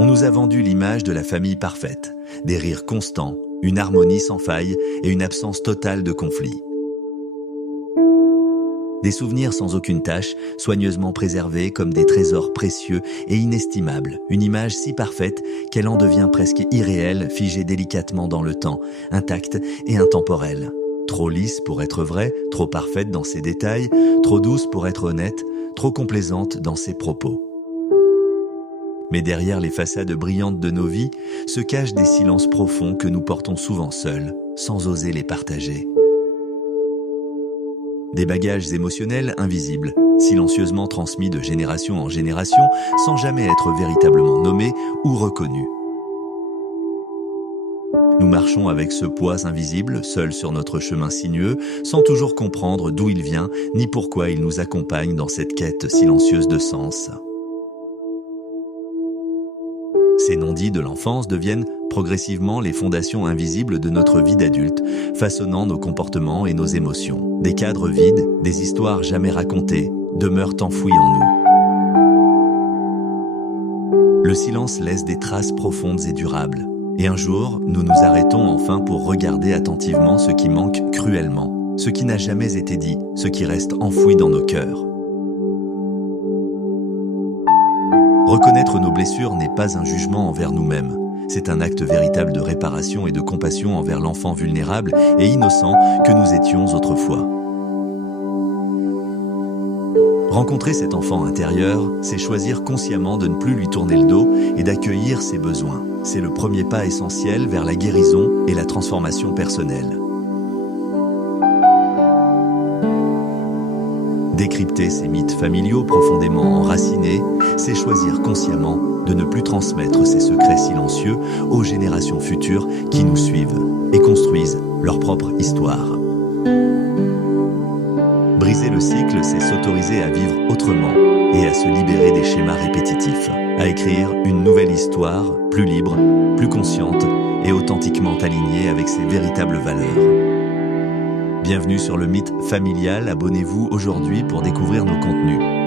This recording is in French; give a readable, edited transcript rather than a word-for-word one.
On nous a vendu l'image de la famille parfaite, des rires constants, une harmonie sans faille et une absence totale de conflit. Des souvenirs sans aucune tache, soigneusement préservés comme des trésors précieux et inestimables. Une image si parfaite qu'elle en devient presque irréelle, figée délicatement dans le temps, intacte et intemporelle. Trop lisse pour être vraie, trop parfaite dans ses détails, trop douce pour être honnête, trop complaisante dans ses propos. Mais derrière les façades brillantes de nos vies se cachent des silences profonds que nous portons souvent seuls, sans oser les partager. Des bagages émotionnels invisibles, silencieusement transmis de génération en génération, sans jamais être véritablement nommés ou reconnus. Nous marchons avec ce poids invisible, seuls sur notre chemin sinueux, sans toujours comprendre d'où il vient, ni pourquoi il nous accompagne dans cette quête silencieuse de sens. Ces non-dits de l'enfance deviennent progressivement les fondations invisibles de notre vie d'adulte, façonnant nos comportements et nos émotions. Des cadres vides, des histoires jamais racontées, demeurent enfouies en nous. Le silence laisse des traces profondes et durables. Et un jour, nous nous arrêtons enfin pour regarder attentivement ce qui manque cruellement, ce qui n'a jamais été dit, ce qui reste enfoui dans nos cœurs. Reconnaître nos blessures n'est pas un jugement envers nous-mêmes. C'est un acte véritable de réparation et de compassion envers l'enfant vulnérable et innocent que nous étions autrefois. Rencontrer cet enfant intérieur, c'est choisir consciemment de ne plus lui tourner le dos et d'accueillir ses besoins. C'est le premier pas essentiel vers la guérison et la transformation personnelle. Décrypter ces mythes familiaux profondément enracinés, c'est choisir consciemment de ne plus transmettre ces secrets silencieux aux générations futures qui nous suivent et construisent leur propre histoire. Briser le cycle, c'est s'autoriser à vivre autrement et à se libérer des schémas répétitifs, à écrire une nouvelle histoire, plus libre, plus consciente et authentiquement alignée avec ses véritables valeurs. Bienvenue sur le Mythe Familial, abonnez-vous aujourd'hui pour découvrir nos contenus.